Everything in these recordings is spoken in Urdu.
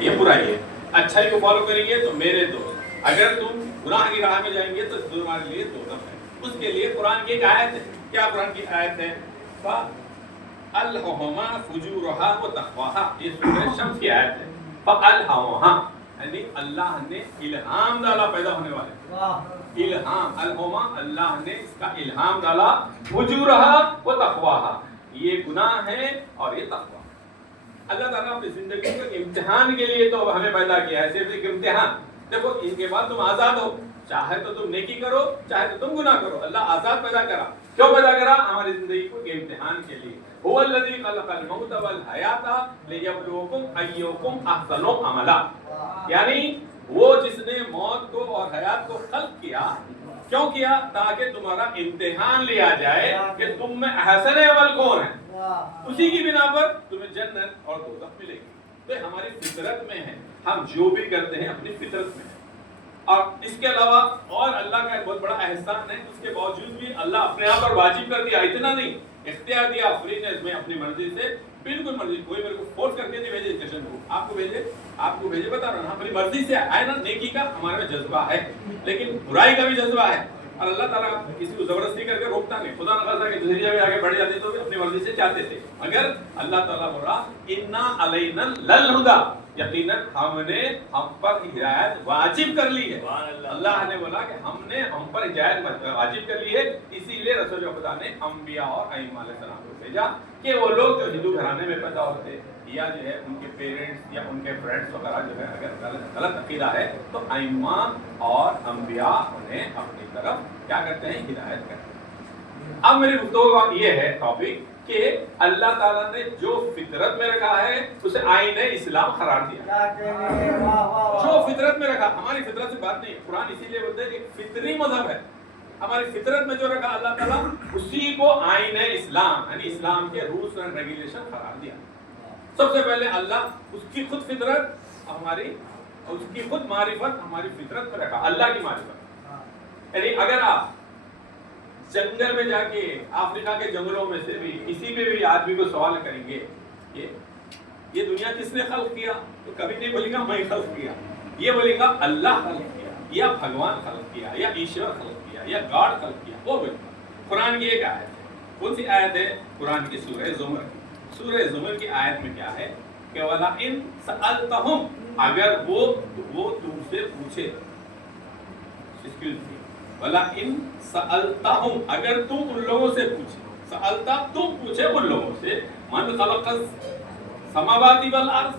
یہ برائی ہے. اچھائی کو فالو کریں گے تو میرے دوست. اگر تم گناہ کی راہ میں جائیں گے تو تمہارے لیے دوزخ ہے. اس کے لیے قرآن کی ایک آیت ہے. کیا قرآن کی آیت ہے؟ فَأَلْهَمَهَا فُجُورَهَا وَتَقْوَاهَا. یہ سورہ شمس کی آیت ہے. فَأَلْهَمَهَا یعنی اللہ نے الہام ڈالا پیدا ہونے والے. الہام الہما اللہ نے اس کا الہام ڈالا. فجورها وتقواها یہ گناہ ہے اور یہ تقویٰ. اللہ تعالیٰ اپنی زندگی کو امتحان کے لیے تو ہمیں پیدا کیا ہے, صرف ایک امتحان. دیکھو ان کے بعد تم آزاد ہو, چاہے تو تم نیکی کرو چاہے تو تم گناہ کرو. اللہ آزاد پیدا کرا. کیوں پیدا کرا؟ ہماری زندگی کو امتحان کے لیے. هو الذی خلق الموت والحیاۃ لیبلوکم ایکم احسن عملا. یعنی وہ جس نے موت کو اور حیات کو خلق کیا. کیوں کیا؟ تاکہ تمہارا امتحان لیا جائے کہ تم میں احسن عمل کون ہے. اسی کی بنا پر تمہیں جنت اور دوزخ ملے گی. تو ہماری فطرت میں ہے, ہم جو بھی کرتے ہیں اپنی فطرت میں ہے. اور اس کے علاوہ اور اللہ کا ایک بہت بڑا احسان ہے, اس کے باوجود بھی اللہ اپنے آپ پر واجب کر دیا. اتنا نہیں, اختیار دیا, فریڈنس میں اپنی مرضی سے, بالکل مرضی. کوئی میرے کو فورس کر کے نہیں بھیجے اسٹیشن کو, آپ کو بھیجے بتا رہا ہوں, اپنی مرضی سے آئے نا. نیکی کا ہمارے میں جذبہ ہے, لیکن برائی کا بھی جذبہ ہے. اور اللہ تعالیٰ کسی کو زبردستی کر کے روکتا نہیں. خدا نہ خاصا کہ دوسری جگہ آگے بڑھ جاتے تو بھی اپنی مرضی سے چاہتے تھے. مگر اللہ تعالیٰ بولا انا علینا للہدی, یقیناً ہم نے ہم پر ہدایت واجب کر لی ہے. اللہ نے بولا کہ ہم پر ہدایت واجب کر لی ہے. اسی لیے رسول خدا نے انبیاء اور ائمہ علیہ السلام کو بھیجا کہ وہ لوگ جو ہندو گھرانے میں پیدا ہوتے یا جو ہے ان کے پیرنٹس یا ان کے فرینڈس وغیرہ جو ہے اگر غلط عقیدہ ہے تو ائمہ اور انبیاء انہیں اپنی طرف کیا کرتے ہیں, ہدایت کرتے ہیں. اب میری گفتگو کا یہ ہے ٹاپک کہ اللہ تعالیٰ نے جو فطرت میں رکھا ہے اسے آئین اسلام قرار دیا. جو فطرت میں رکھا, ہماری فطرت سے بات نہیں. قرآن اسی لیے بولتے ہیں کہ فطری مذہب ہے. ہماری فطرت میں جو رکھا اللہ تعالیٰ اسی کو آئین اسلام یعنی اسلام کے رولز اینڈ ریگولیشن قرار دیا. سب سے پہلے اللہ اس کی خود فطرت ہماری, اس کی خود معرفت ہماری فطرت میں رکھا. اللہ کی معرفت یعنی اگر آپ جنگل میں جا کے افریقہ کے جنگلوں میں سے بھی کسی بھی آدمی کو سوال کریں گے یہ دنیا کس نے خلق کیا, تو کبھی نہیں بولے گا میں خلق کیا. یہ بولے گا اللہ خلق کیا یا بھگوان خلق کیا یا ایشور خلق کیا یا گاڈ خلق کیا. وہ بولے گا. قرآن کی ایک آیت ہے. کون سی آیت ہے؟ قرآن کی سورہ زمر. سورہ زمر کی آیت میں کیا ہے کہ وَلَا إِن سَأَلْتَهُمْ, اگر وہ تم سے پوچھے, وَلَا إِن سَأَلْتَهُمْ, اگر تم ان لوگوں سے پوچھے, سألتا تم پوچھے ان لوگوں سے, مَنْ خَلَقَ السَّمَاوَاتِ وَالْأَرْضِ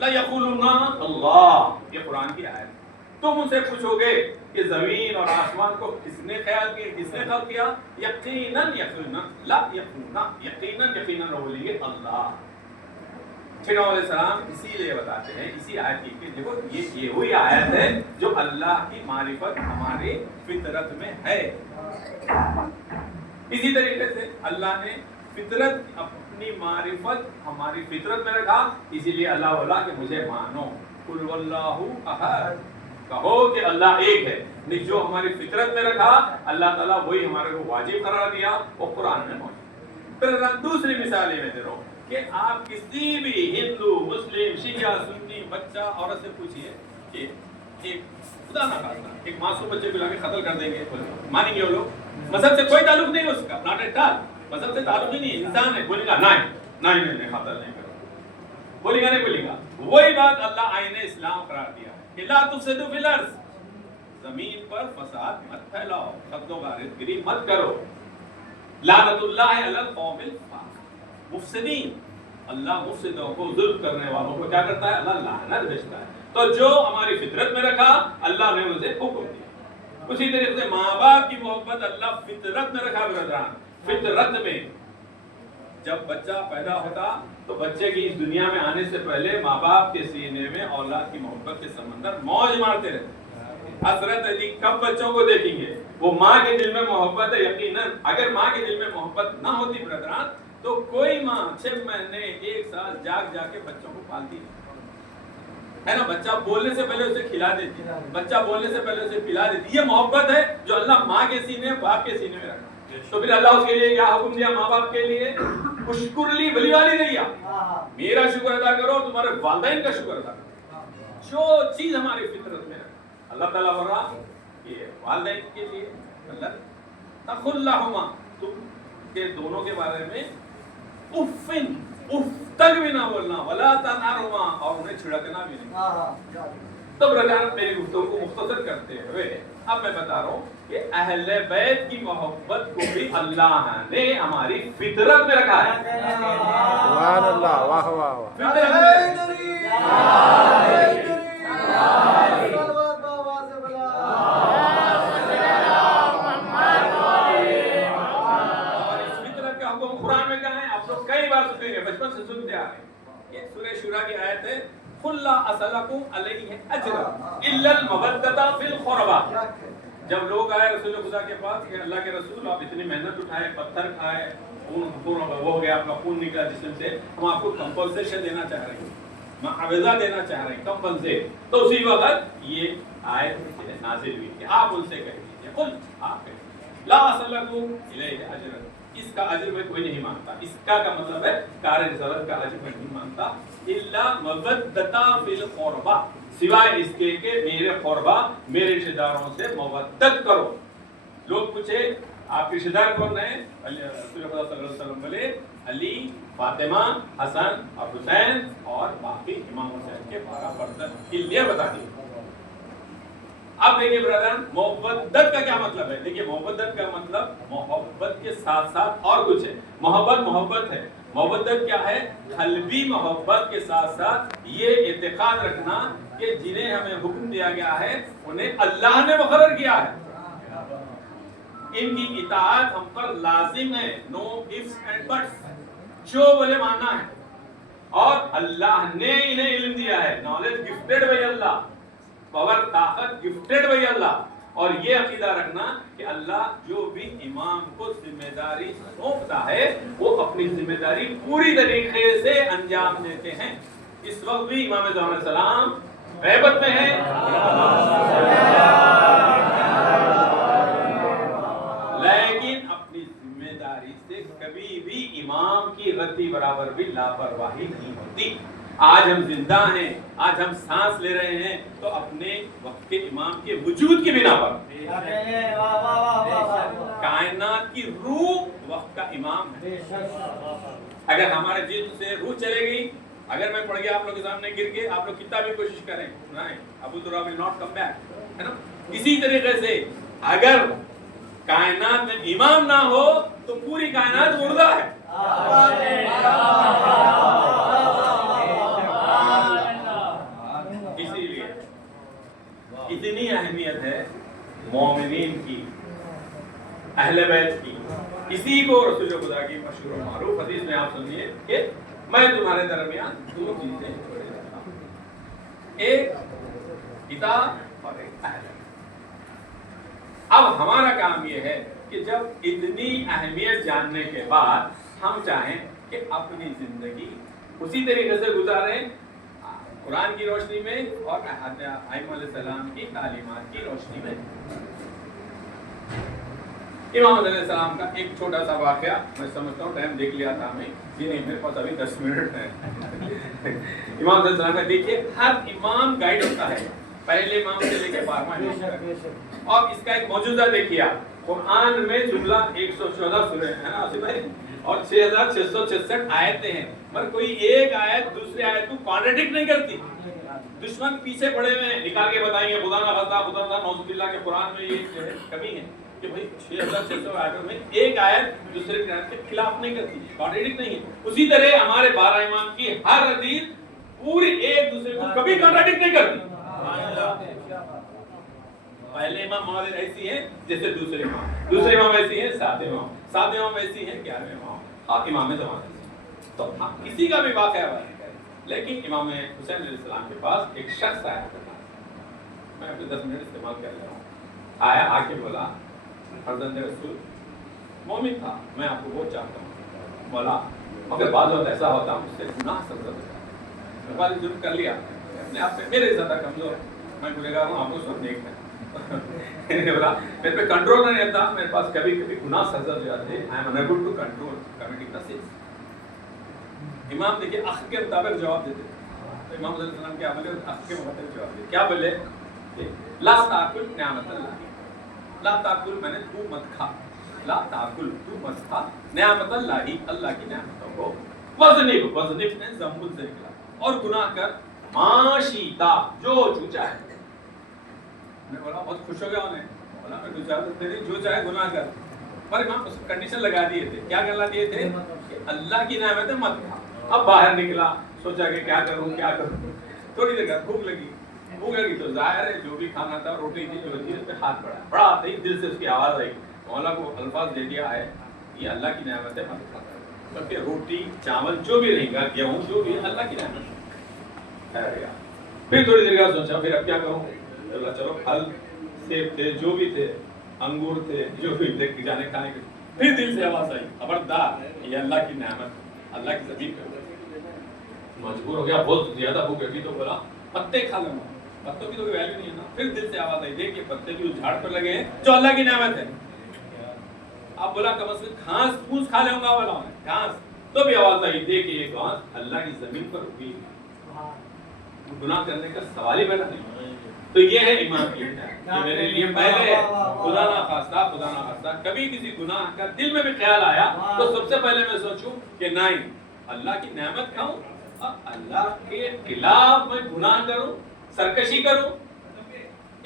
لَيَقُولُنَّ اللَّهُ. یہ قرآن کی آیت. تم ان سے پوچھو گے کہ زمین اور آسمان کو کس نے خیال کیا, کس نے خلق کیا, یقیناً لا یقیناً بولیں گے اللہ. علیہ السلام اسی لیے بتاتے ہیں اسی آیت کی کہ دیکھو یہ وہی آیت ہے جو اللہ کی معرفت ہماری فطرت میں ہے. اسی طریقے سے اللہ نے فطرت اپنی معرفت ہماری فطرت میں رکھا. اسی لیے اللہ بولا کہ مجھے مانو, قل واللہ احد, کہو کہ اللہ ایک ہے. جو ہماری فطرت میں رکھا اللہ تعالیٰ وہی ہمارے کو واجب قرار دیا, وہ قرآن میں موجود. پھر دوسری مثال یہ میں دے رہا ہوں کہ آپ کسی بھی ہندو مسلم شیعہ سنی بچہ عورت سے پوچھئے کہ ایک خدا نہ خاصا ایک معصوم بچے کو لا کے قتل کر دیں گے, مانیں گے وہ لوگ؟ مذہب سے کوئی تعلق نہیں ہے اس کا, ناٹ ایٹ آل. مذہب سے تعلق ہی نہیں, انسان ہے. بولے گا نہیں قتل نہیں کرو, بولے گا نہیں بولے گا. وہی بات اللہ آئین اسلام قرار دیا کہ لا تفسدوا فی الارض, زمین پر فساد مت پھیلاؤ, قتل و غارت گری مت کرو. لعنت اللہ علی القوم الفاسقین, مفسدین, اللہ مفسدوں کو ظلم کرنے والوں کو کیا کرتا ہے, اللہ لعنت بھیجتا ہے. تو جو ہماری فطرت میں رکھا اللہ نے اسے حکم دیا. اسی طریقے سے ماں باپ کی محبت اللہ فطرت میں رکھا. برادران, فطرت میں جب بچہ پیدا ہوتا تو بچے کی اس دنیا میں آنے سے پہلے ماں باپ کے سینے میں اولاد کی محبت کے سمندر موج مارتے رہتے. حضرت علی کب بچوں کو دیکھیں گے؟ وہ ماں کے دل میں محبت ہے یقیناً. اگر ماں کے دل میں محبت نہ ہوتی برادران تو کوئی ماں 6 مہینے 1 سال جاگ کے بچوں کو پالتی ہے نا. بچہ بولنے سے پہلے اسے کھلا دیتی, بچہ بولنے سے پہلے اسے پلا دیتی. یہ محبت ہے جو اللہ ماں کے سینے باپ کے سینے میں رکھا. تو پھر اللہ اس کے لیے کیا حکم دیا ماں باپ کے لیے؟ اشکر لی, بلی والی نہیں, میرا شکر ادا کرو, تمہارے والدین کا شکر ادا کرو. جو چیز ہماری فطرت میں ہے اللہ تعالیٰ بول رہا کہ والدین کے لیے اللہ تقل لہما تم کے دونوں کے بارے میں اف تک بھی نہ بولنا ولا تنہرہما اور انہیں چھڑکنا بھی نہیں. تب رجعت میری گفتگو کو مختصر کرتے ہوئے اب میں بتا رہا ہوں کہ اہل بیت کی محبت کو بھی اللہ نے ہماری فطرت میں رکھا ہے. سبحان اللہ. واہ واہ واہ. فطرت میں اور اس فطرت کا حکم قرآن میں کہا ہے. آپ لوگ کئی بار سنیں گے بچپن سے سنتے آ رہے ہیں. یہ سورہ شورا کی آیت ہے قُلْ لَا أَسْأَلُكُمْ عَلَيْهِ أَجْرًا إِلَّا الْمَوَدَّةَ فِي الْقُرْبَى. جب لوگ آئے رسول خدا کے پاس کہ اللہ کے رسول آپ اتنی محنت اٹھائے پتھر کھائے خون ہو گیا آپ کا خون نکلا جسم سے ہم آپ کو کمپنسیشن دینا چاہ رہے ہیں معاوضہ دینا چاہ رہے ہیں کمپنسیٹ. تو اسی وقت یہ آیت نازل ہوئی کہ آپ ان سے کہہ دیجیے قل آپ کہہ لا أسألكم إليه أجرا. اس کا اجر میں کوئی نہیں مانتا. اس کا مطلب ہے کار رسالت کا اجر میں نہیں مانتا. الا مودتا فی القربى سوائے اس کے کہ میرے قربا میرے رشتہ داروں سے مودت کرو. لوگ پوچھے آپ کے رشتہ دار کون ہیں؟ رسول اللہ صلی اللہ علیہ وسلم بولے علی فاطمہ حسن اور حسین اور باقی امام حسین کے 12 فرزند کے لیے بتا دیے. اب دیکھیے برادر محبت کا کیا مطلب ہے؟ دیکھیے محبت کا مطلب محبت کے ساتھ ساتھ اور کچھ ہے. محبت ہے. محبت کیا ہے؟ قلبی محبت کے ساتھ ساتھ یہ اعتقاد رکھنا کہ جنہیں ہمیں حکم دیا گیا ہے انہیں اللہ نے مقرر کیا ہے. ان کی اطاعت ہم پر لازم ہے. نو ifs and buts. جو بولے ماننا ہے. اور اللہ نے انہیں علم دیا ہے. Knowledge gifted by Allah. Power طاقت گفٹڈ بائی اللہ. اور یہ عقیدہ رکھنا کہ اللہ جو بھی امام کو ذمہ داری سونپتا ہے وہ اپنی ذمہ داری پوری طریقے سے انجام دیتے ہیں. اس وقت بھی امام زمان علیہ السلام غیبت میں ہیں لیکن اپنی ذمہ داری سے کبھی بھی امام کی رتی برابر بھی لاپرواہی نہیں ہوتی. آج ہم زندہ ہیں, آج ہم سانس لے رہے ہیں تو اپنے وقت کے امام کے وجود کی بنا پر. کائنات کی روح وقت کا امام ہے. اگر ہمارے جسم سے روح چلے گئی, اگر میں پڑھ گیا آپ لوگ کے سامنے گر کے, آپ لوگ کتنا بھی کوشش کریں ابو تراب ول ناٹ کم بیک, ہے نا. اسی طریقے سے اگر کائنات میں امام نہ ہو تو پوری کائنات مردہ ہے. اسی لیے اتنی اہمیت ہے مومنین کی, اہل بیت کی. اسی کو رسول خدا کی مشہور و معروف حدیث میں آپ سنیے کہ میں تمہارے درمیان دو چیزیں چھوڑے جاتا ہوں, ایک اطاعت اور ایک اہل بیت. اب ہمارا کام یہ ہے کہ جب اتنی اہمیت جاننے کے بعد ہم چاہیں کہ اپنی زندگی اسی طریقے سے گزاریں قرآن کی روشنی میں اور ائمہ علیہ السلام کی تعلیمات کی روشنی میں. امام علیہ السلام کا ایک چھوٹا سا واقعہ, میں سمجھتا ہوں ٹائم دیکھ لیا تھا ہمیں, جی نہیں میرے پاس ابھی 10 منٹ ہیں. امام علیہ السلام کا دیکھیے ہر امام گائیڈ ہوتا ہے, پہلے امام سے لے کے 12واں امام تک. اور اس کا ایک موجودہ دیکھیے آپ, قرآن میں جملہ 114 سورے ہیں نا آصف بھائی, اور 6666 آیتیں ہیں, پر کوئی ایک آیت دوسرے آیت کو کانٹرڈکٹ نہیں کرتی. دشمن پیچھے پڑے ہوئے ہیں, نکال کے بتائیں گے خدا نہ خدا نعوذ باللہ کے قرآن میں یہ جو ہے کمی ہے کہ بھائی 6600 آیتوں میں ایک آیت دوسرے کی آیت کے خلاف نہیں کرتی, کانٹرڈکٹ نہیں ہے. اسی طرح ہمارے 12 امام کی ہر حدیث پوری ایک دوسرے کو کبھی کانٹرڈکٹ نہیں کرتی. پہلے امام ہمارے ایسی ہیں جیسے دوسرے امام, دوسرے امام ایسی ہیں 7 امام, 7 امام ایسی ہیں 11 امام, امام زمان. تو کسی کا بھی واقعہ ہے, لیکن امام حسین علیہ السلام کے پاس ایک شخص آیا, میں اپنے 10 منٹ استعمال کر رہا ہوں. آیا, آ کے بولا فرزند رسول, مومن تھا, میں آپ کو بہت چاہتا ہوں. بولا مگر بعض وقت ایسا ہوتا مجھ سے گناہ سرزد ہوتا ہے, میں بات ضرور کر لیا اپنے آپ پہ, میرے زیادہ کمزور, میں گنہگار ہوں, آپ کو سب دیکھ ہے. بولا میرے پہ کنٹرول نہیں رہتا, میرے پاس کبھی کبھی گناہ سرزد ہو جاتے ہیں. I am unable to control committing the sins. امام دیکھیے عقل کے مطابق جواب دیتے, تو امام علیہ السلام کیا بولے؟ اس کے مختلف جواب دیے. کیا بولے؟ لا تاکل نعمت اللہ، لا تاکل میں نے تو مت کھا، لا تاکل تو مت کھا نعمت اللہ، اللہ کی نعمتوں کو، وزنب، وزنب نے زمبل سے نکلا، اور گناہ کر معاشیتا جو چاہے. میں بولا بہت خوش ہو گیا انہیں، بولا میں تو چاہتا تیری جو چاہے گناہ کر، پر امام اس کنڈیشن لگا دیے تھے. کیا کرنا دیے تھے؟ کہ اللہ کی نعمتیں مت کھا. اب باہر نکلا، سوچا کہ کیا کروں کیا کروں، تھوڑی دیر بعد بھوک لگی، بھوک لگی تو ظاہر ہے جو بھی کھانا تھا، روٹی تھی جو تھی، اس پہ ہاتھ پڑا، بڑا آتے ہی دل سے اس کی آواز آئی. مولا کو الفاظ دے دیا ہے یہ اللہ کی نعمت ہے مت کھا، بلکہ روٹی چاول جو بھی رہے گا، گیہوں جو بھی اللہ کی نعمت ہے. پھر تھوڑی دیر بعد سوچا پھر اب کیا کروں؟ اللہ چلو پھل سیب تھے جو بھی تھے، انگور تھے جو بھی تھے جانے کھانے کے. پھر دل سے آواز آئی خبردار یہ اللہ کی نعمت، اللہ کی زمین پہ. مجبور ہو گیا، بہت زیادہ بھوک لگی تو بولا پتے کھا لوں گا، پتوں کی تو کوئی ویلیو نہیں ہے نا. پھر دل سے آواز آئی دیکھ یہ پتے بھی اس جھاڑ پر لگے ہیں جو اللہ کی نعمت ہے. اب بولا کم از کم گھاس پھوس کھا لوں گا، بولا گھاس. تو بھی آواز آئی دیکھ یہ گھاس اللہ کی زمین پر اگی، گناہ کرنے کا سوال ہی پیدا نہیں. تو یہ ہے ایمان کی کہ میرے لیے پہلے خدا نہ خواستہ کبھی کسی گناہ کا دل میں بھی خیال آیا تو سب سے پہلے میں سوچوں کہ نہیں اللہ کی نعمت کھاؤں اور اللہ کے خلاف میں گناہ کروں، سرکشی کروں،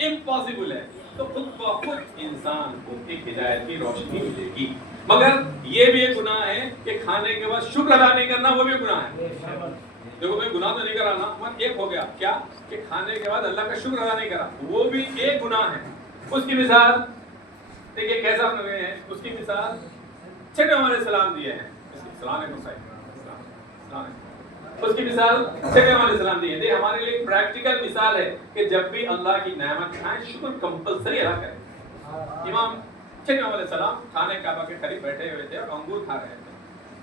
امپاسبل ہے. تو خود بخود انسان کو ایک ہدایت کی روشنی ملے گی. مگر یہ بھی ایک گناہ ہے کہ کھانے کے بعد شکر ادا نہیں کرنا، وہ بھی گناہ ہے. دیکھو میں گناہ تو نہیں کرا نا، مگر ایک ہو گیا کیا کہ کھانے کے بعد اللہ کا شکر ادا نہیں کرا، وہ بھی ایک گناہ ہے. اس کی مثال دیکھیے کیسا ہوئے ہیں. اس کی مثال چھٹے ہمارے سلام دیے ہیں، اس کی مثال چھٹے ہمارے سلام دیے ہیں. دیکھ ہمارے لیے پریکٹیکل مثال ہے کہ جب بھی اللہ کی نعمت کھائیں شکر کمپلسری ادا کریں. امام چھٹے ہمارے سلام کھانے کعبہ کے قریب بیٹھے ہوئے تھے اور انگور کھا رہے تھے.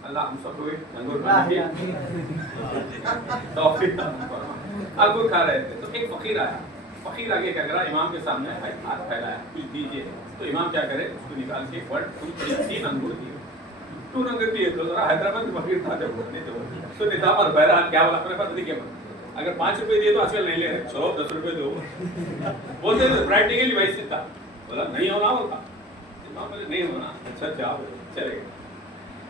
اللہ ہم سب کو انگور کھا رہے تھے. تو ایک فقیر آیا، فقیر آگے کیا کرا امام کے سامنے ہاتھ پھیلایا کچھ دیجیے. تو امام کیا کرے اس کو نکال کے تین انگور دیے. تو انگور دیے تو ذرا حیدرآباد میں فقیر تھا جب بولنے تو نظام اور بہرحال کیا بولا اپنے پاس دیکھیے اگر 5 روپے دیے تو آج کل نہیں لے رہے، چلو 10 روپے دو بولتے پریکٹیکلی ویسے تھا. بولا نہیں ہونا ہوتا، امام بولے نہیں ہونا. اچھا اچھا چلے گئے.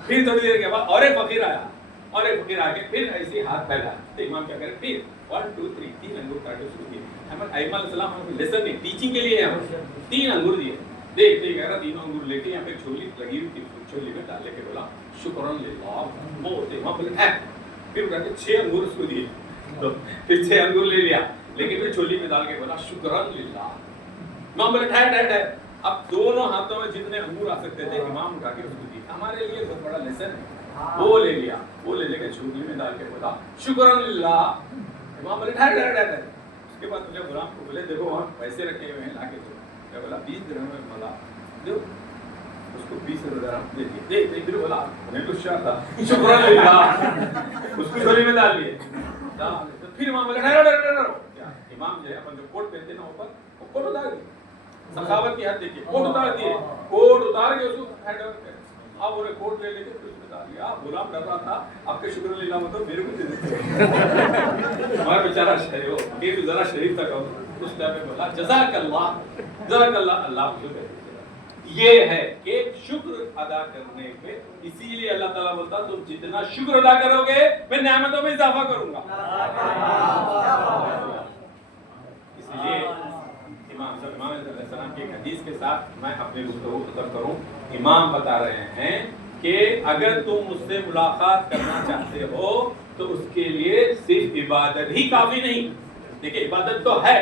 پھر تھوڑی دیر کے بعد اور ایک فقیر آیا، اور ایک فقیر آ کے پھر ایسے ہاتھ پھیلایا. تو امام کیا کرے پھر 1 2 3 تین انگور کاٹے شروع کیے. احمد ائمہ علیہ السلام ہم لیسن نہیں ٹیچنگ کے لیے ہیں. تین انگور دیے. دیکھ کہہ رہا تینوں انگور لے کے یہاں پہ چھولی لگی ہوئی تھی، چھولی میں ڈال کے بولا شکرن للہ. وہ امام بولے پھر کہا کہ 6 انگور اس کو دیے. تو پھر 6 انگور لے لیا لیکن پھر چھولی میں ڈال کے بولا شکرن للہ. امام بولے ٹھہر. اب دونوں ہاتھوں میں جتنے انگور آ سکتے تھے امام اٹھا کے اس کو دیے. ہمارے لیے بہت بڑا لیسن ہے. وہ لے لیا، وہ لے کے چھولی میں ڈال کے بولا شکرن للہ. امام بولے ٹھہر. اس کے بعد مجھے غلام کو بولے دیکھو وہاں پیسے رکھے ہوئے ہیں لا کے دو. میں بولا 20 درہم میں مولا دو. اس کو 20 درہم دے دیے. دیکھ پھر بولا میں تو شاہ تھا شکرن للہ. اس کو چھولی میں ڈال لیے. پھر امام بولے ٹھہر. امام جو ہے اپن جو کوٹ پہنتے نا اوپر وہ کوٹ اتار دیے. سخاوت کی حد دیکھیے، کوٹ اتار دیے. کوٹ اتار کے اس کو ہینڈ اوور کر. اب انہیں کوٹ لے کے پھر اس میں ڈال دیا. غلام ڈر رہا تھا آپ کے شکر للہ مطلب میرے کو دے دیتے. ہمارا بیچارہ شریف ہو یہ ذرا شریف تک ہو. اس ٹائم میں بولا جزاک اللہ اللہ شکر. یہ ہے کہ شکر ادا کرنے پہ اسی لیے اللہ تعالیٰ بولتا تم جتنا شکر ادا کرو گے میں نعمتوں میں اضافہ کروں گا. اس لیے امام علیہ السلام کی ایک حدیث کے ساتھ میں اپنی گفتگو ختم کروں. امام بتا رہے ہیں کہ اگر تم مجھ سے ملاقات کرنا چاہتے ہو تو اس کے لیے صرف عبادت ہی کافی نہیں. دیکھیں عبادت تو ہے.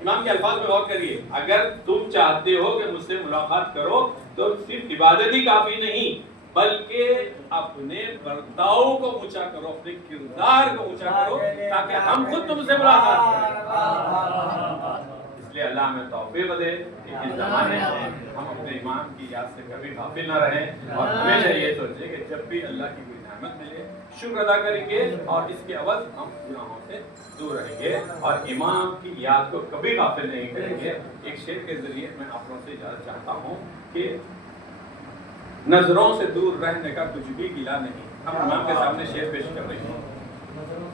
امام کے الفاظ میں غور کریے. اگر تم چاہتے ہو کہ مجھ سے ملاقات کرو تو صرف عبادت ہی کافی نہیں بلکہ اپنے برتاؤ کو اونچا کرو، اپنے کردار کو اونچا کرو تاکہ ہم خود تم سے ملاقات کریں. اس لیے اللہ ہمیں توفیق دے کہ اس زمانے میں ہم اپنے ایمان کی یاد سے کبھی غافل نہ رہیں اور ہمیشہ یہ سوچیں کہ جب بھی اللہ کی کوئی نعمت ملے شکر ادا کریں گے اور اس کے عوض ہم گناہوں سے دور رہیں گے اور امام کی یاد کو کبھی غافل نہیں کریں گے. ایک شعر کے ذریعے میں آپ لوگوں سے اجازت چاہتا ہوں کہ نظروں سے دور رہنے کا کچھ بھی گلہ نہیں. ہم امام کے سامنے شعر پیش کر رہے ہیں.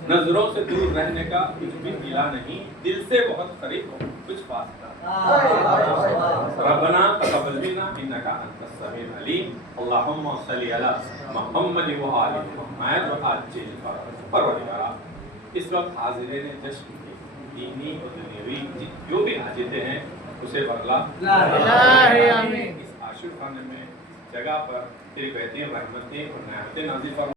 نظروں سے دور رہنے کا کچھ بھی ملا نہیں، دل سے بہت قریب ہو کچھ واسطہ۔ ربنا تقبل منا انک انت السمیع العلیم، اللہم صلی علی محمد و آل محمد و عجل پروردگارا۔ اس وقت حاضرین جشن کی دینی و دنیاوی جو بھی حاجتیں ہیں اسے برلا اس عاشق خانے میں جگہ پر تیری بہترین رحمتیں اور نعمتیں نازل فرما۔